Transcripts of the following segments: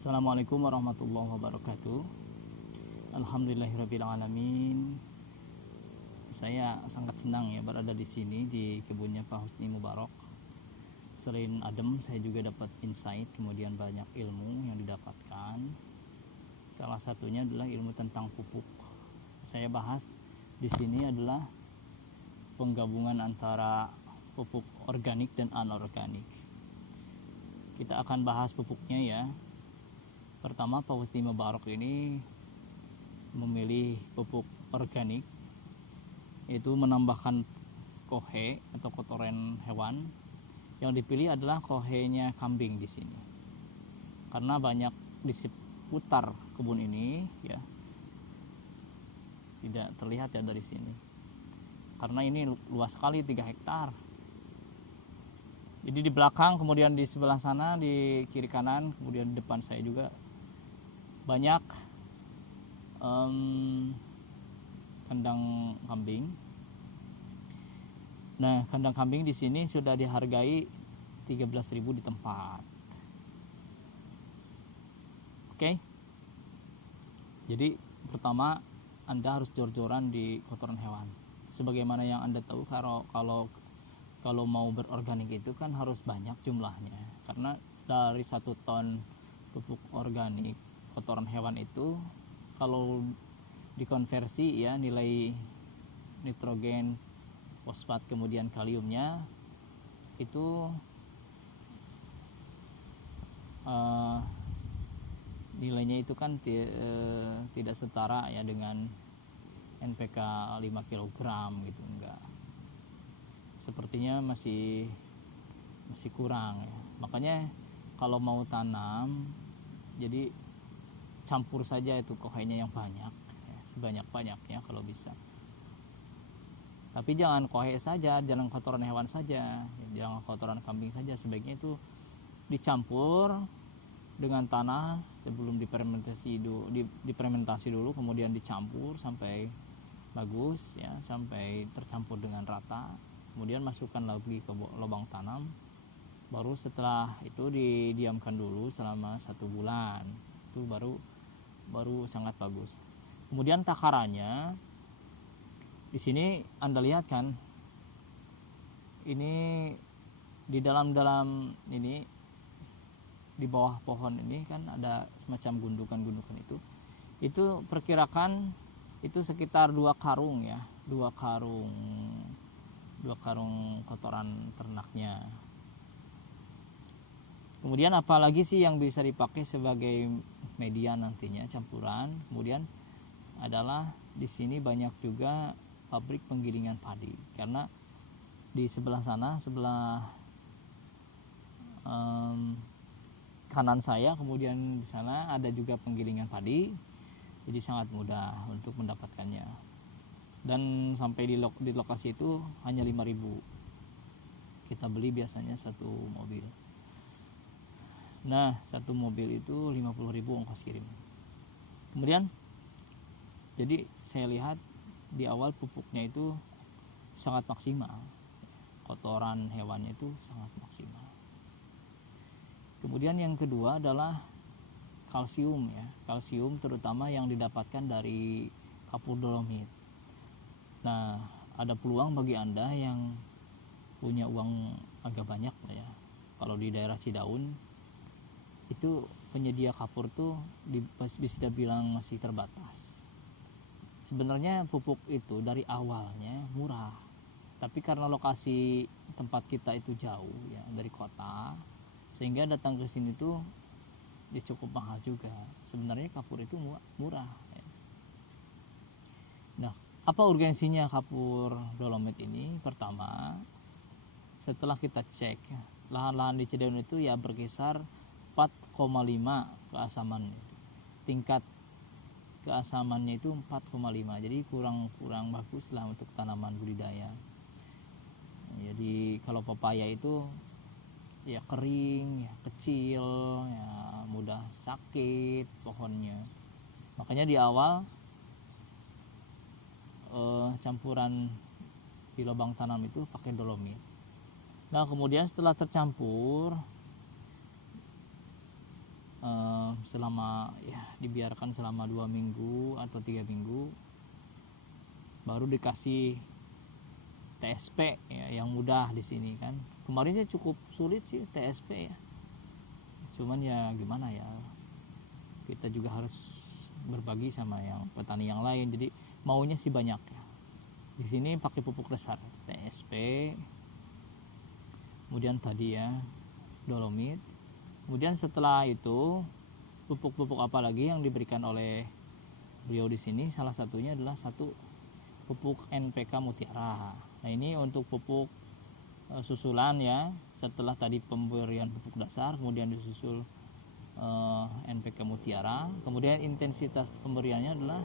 Assalamualaikum warahmatullahi wabarakatuh. Alhamdulillahirrabbilalamin. Saya sangat senang ya berada di sini di kebunnya Pak Husni Mubarak. Selain adem, saya juga dapat insight, kemudian banyak ilmu yang didapatkan. Salah satunya adalah ilmu tentang pupuk. Saya bahas di sini adalah penggabungan antara pupuk organik dan anorganik. Kita akan bahas pupuknya ya. Pertama, Pak Husni Mubarak ini memilih pupuk organik, yaitu menambahkan kohe atau kotoran hewan. Yang dipilih adalah kohenya kambing di sini, karena banyak di seputar kebun ini ya, tidak terlihat ya dari sini, karena ini luas sekali 3 hektar. Jadi di belakang, kemudian di sebelah sana, di kiri kanan, kemudian di depan saya juga banyak kandang kambing. Nah, kandang kambing di sini sudah dihargai 13.000 di tempat. Oke. Jadi pertama, Anda harus jor-joran di kotoran hewan. Sebagaimana yang Anda tahu, kalau mau berorganik itu kan harus banyak jumlahnya. Karena dari 1 ton pupuk organik kotoran hewan itu, kalau dikonversi ya, nilai nitrogen, fosfat, kemudian kaliumnya itu nilainya itu kan tidak setara ya dengan NPK 5 kg gitu, enggak. Sepertinya masih kurang ya. Makanya kalau mau tanam, jadi campur saja itu kohenya yang banyak ya, sebanyak-banyaknya kalau bisa. Tapi jangan kohe saja, jangan kotoran hewan saja, jangan kotoran kambing saja. Sebaiknya itu dicampur dengan tanah sebelum difermentasi dulu, kemudian dicampur sampai bagus ya, sampai tercampur dengan rata. Kemudian masukkan lagi ke lubang tanam. Baru setelah itu didiamkan dulu selama 1 bulan. Itu baru sangat bagus. Kemudian takarannya di sini Anda lihat kan, ini di dalam ini, di bawah pohon ini kan ada semacam gundukan-gundukan itu perkirakan itu sekitar 2 karung ya, 2 karung kotoran ternaknya. Kemudian apalagi sih yang bisa dipakai sebagai media nantinya, campuran. Kemudian adalah di sini banyak juga pabrik penggilingan padi, karena di sebelah sana, sebelah kanan saya, kemudian di sana ada juga penggilingan padi. Jadi sangat mudah untuk mendapatkannya. Dan sampai di lokasi itu hanya 5.000. Kita beli biasanya 1 mobil. Nah, 1 mobil itu 50.000 ongkos kirim. Kemudian jadi saya lihat di awal pupuknya itu sangat maksimal. Kotoran hewannya itu sangat maksimal. Kemudian yang kedua adalah kalsium ya. Kalsium terutama yang didapatkan dari kapur dolomit. Nah, ada peluang bagi Anda yang punya uang agak banyak ya. Kalau di daerah Cidaun itu penyedia kapur tuh bisa bilang masih terbatas. Sebenarnya pupuk itu dari awalnya murah, tapi karena lokasi tempat kita itu jauh ya dari kota, sehingga datang ke sini tuh dia cukup mahal juga. Sebenarnya kapur itu murah ya. Nah, apa urgensinya kapur dolomit ini? Pertama, setelah kita cek lahan-lahan di Cidaun itu ya berkisar 4,5 keasaman. Tingkat keasamannya itu 4,5. Jadi kurang bagus lah untuk tanaman budidaya. Jadi kalau pepaya itu ya kering, ya kecil, ya mudah sakit pohonnya. Makanya di awal campuran di lubang tanam itu pakai dolomit. Nah, kemudian setelah tercampur selama ya dibiarkan selama 2 minggu atau 3 minggu, baru dikasih TSP ya, yang mudah di sini kan. Kemarin sih cukup sulit sih TSP ya, cuman ya gimana ya, kita juga harus berbagi sama yang petani yang lain, jadi maunya sih banyak ya. Di sini pakai pupuk dasar TSP, kemudian tadi ya dolomit, kemudian setelah itu pupuk-pupuk apa lagi yang diberikan oleh beliau di sini, salah satunya adalah pupuk NPK Mutiara. Nah ini untuk pupuk susulan ya, setelah tadi pemberian pupuk dasar kemudian disusul NPK Mutiara, kemudian intensitas pemberiannya adalah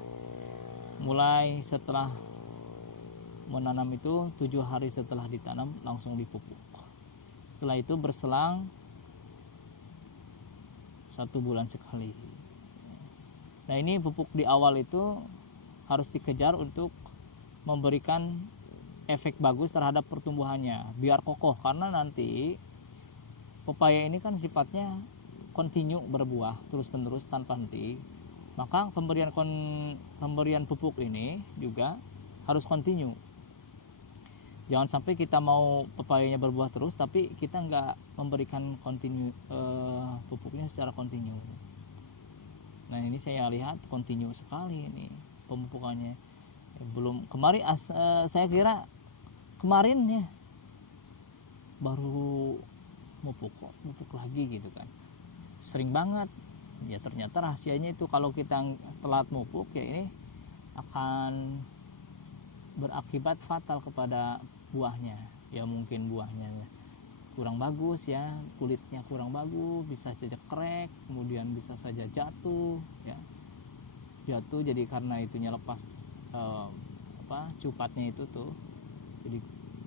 mulai setelah menanam itu 7 hari setelah ditanam langsung dipupuk. Setelah itu berselang 1 bulan sekali. Nah ini pupuk di awal itu harus dikejar untuk memberikan efek bagus terhadap pertumbuhannya biar kokoh, karena nanti pepaya ini kan sifatnya kontinu berbuah terus menerus tanpa henti, maka pemberian pupuk ini juga harus kontinu. Jangan sampai kita mau pepayanya berbuah terus tapi kita nggak memberikan pupuknya secara kontinu. Nah ini saya lihat kontinu sekali ini pemupukannya. Belum kemarin saya kira kemarin ya baru mupuk lagi gitu kan, sering banget ya. Ternyata rahasianya itu kalau kita telat mupuk ya ini akan berakibat fatal kepada buahnya ya. Mungkin buahnya kurang bagus ya, kulitnya kurang bagus, bisa saja krek, kemudian bisa saja jatuh ya, jadi karena itunya lepas cupatnya itu tuh, jadi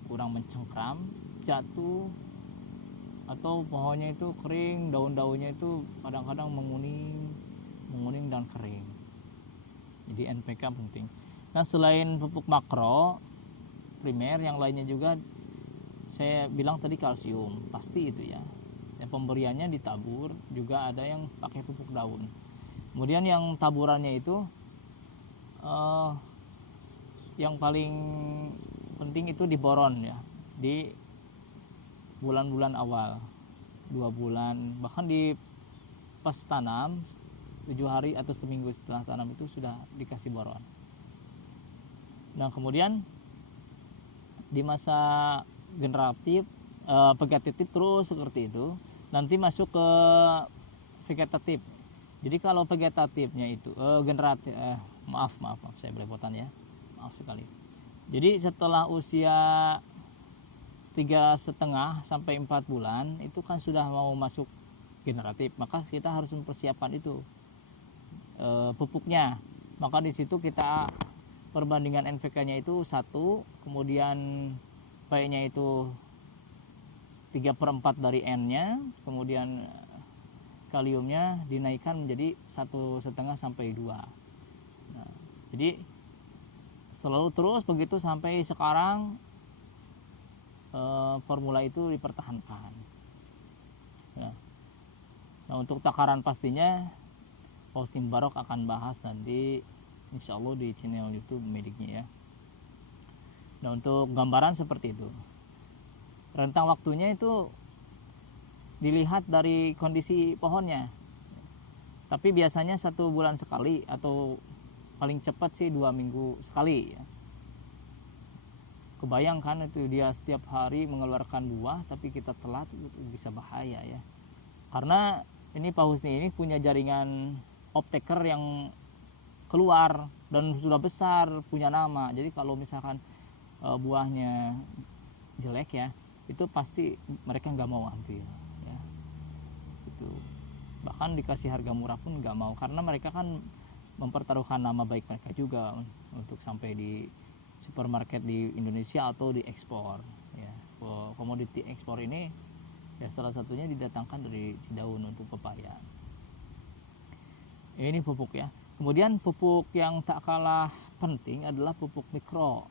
kurang mencengkram, jatuh, atau pohonnya itu kering, daun-daunnya itu kadang-kadang menguning dan kering. Jadi NPK penting. Nah selain pupuk makro primer, yang lainnya juga saya bilang tadi kalsium pasti itu ya. Yang pemberiannya ditabur, juga ada yang pakai pupuk daun. Kemudian yang taburannya itu yang paling penting itu di boron ya, di bulan-bulan awal 2 bulan, bahkan di pas tanam 7 hari atau seminggu setelah tanam itu sudah dikasih boron. Nah kemudian di masa generatif vegetatif terus seperti itu, nanti masuk ke vegetatif. Jadi kalau vegetatifnya itu generatif maaf saya belepotan ya, maaf sekali. Jadi setelah usia 3,5 sampai 4 bulan itu kan sudah mau masuk generatif, maka kita harus mempersiapkan itu pupuknya. Maka di situ kita perbandingan NPK-nya itu 1, kemudian P-nya itu 3/4 dari N-nya, kemudian kaliumnya dinaikkan menjadi 1,5 sampai 2. Nah, jadi selalu terus begitu sampai sekarang formula itu dipertahankan ya. Nah untuk takaran pastinya Paus Mubarak akan bahas nanti insya Allah di channel YouTube Mediknya ya. Nah untuk gambaran seperti itu, rentang waktunya itu dilihat dari kondisi pohonnya, tapi biasanya 1 bulan sekali atau paling cepat sih 2 minggu sekali ya. Kebayangkan itu dia setiap hari mengeluarkan buah tapi kita telat, itu bisa bahaya ya. Karena ini Pak Husni ini punya jaringan optaker yang keluar dan sudah besar, punya nama. Jadi kalau misalkan buahnya jelek ya, itu pasti mereka nggak mau ambil ya. Itu bahkan dikasih harga murah pun nggak mau, karena mereka kan mempertaruhkan nama baik mereka juga untuk sampai di supermarket di Indonesia atau di ekspor ya. Komoditi ekspor ini ya salah satunya didatangkan dari Cidaun untuk pepaya. Ini pupuk ya. Kemudian pupuk yang tak kalah penting adalah pupuk mikro.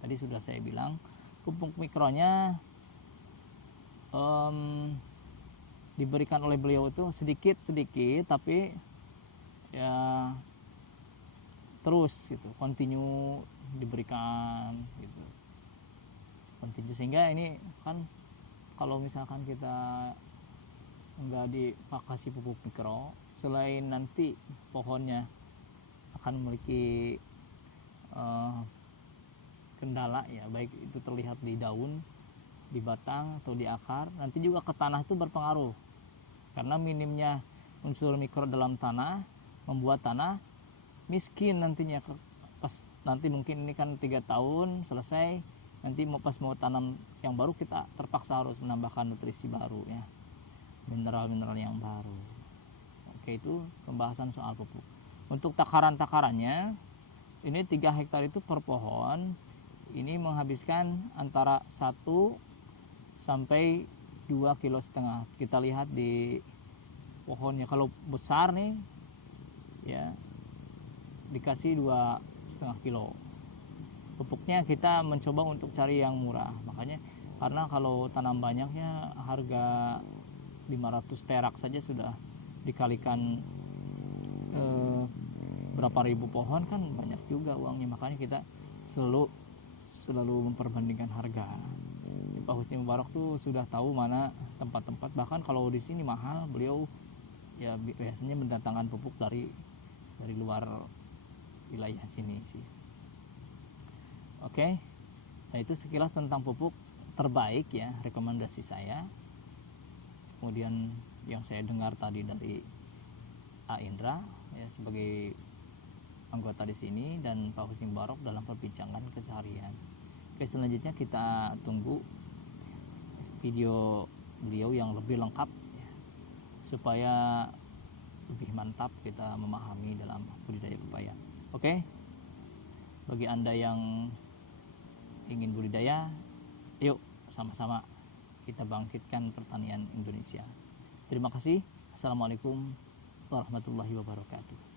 Tadi sudah saya bilang pupuk mikronya diberikan oleh beliau itu sedikit tapi ya terus gitu, continue diberikan gitu, continue, sehingga ini kan kalau misalkan kita nggak dikasih pupuk mikro, selain nanti pohonnya akan memiliki kendala ya, baik itu terlihat di daun, di batang atau di akar, nanti juga ke tanah itu berpengaruh, karena minimnya unsur mikro dalam tanah membuat tanah miskin nantinya. Pas nanti mungkin ini kan 3 tahun selesai, nanti pas mau tanam yang baru kita terpaksa harus menambahkan nutrisi baru ya, mineral-mineral yang baru. Oke, itu pembahasan soal pupuk. Untuk takarannya ini 3 hektar itu per pohon ini menghabiskan antara 1 sampai 2,5 kilo. Kita lihat di pohonnya, kalau besar nih ya dikasih 2,5 kilo. Pupuknya kita mencoba untuk cari yang murah, makanya karena kalau tanam banyaknya harga 500 perak saja sudah dikalikan berapa ribu pohon kan banyak juga uangnya, makanya kita selalu memperbandingkan harga. Pak Husni Mubarak tuh sudah tahu mana tempat-tempat, bahkan kalau di sini mahal, beliau ya biasanya mendatangkan pupuk dari luar wilayah sini sih. Oke, nah itu sekilas tentang pupuk terbaik ya, rekomendasi saya. Kemudian yang saya dengar tadi dari A. Indra ya sebagai anggota di sini, dan Pak Husni Mubarak dalam perbincangan keseharian. Oke, selanjutnya kita tunggu video beliau yang lebih lengkap ya, supaya lebih mantap kita memahami dalam budidaya pepaya. Oke, bagi Anda yang ingin budidaya, yuk sama-sama kita bangkitkan pertanian Indonesia. Terima kasih. Assalamualaikum warahmatullahi wabarakatuh.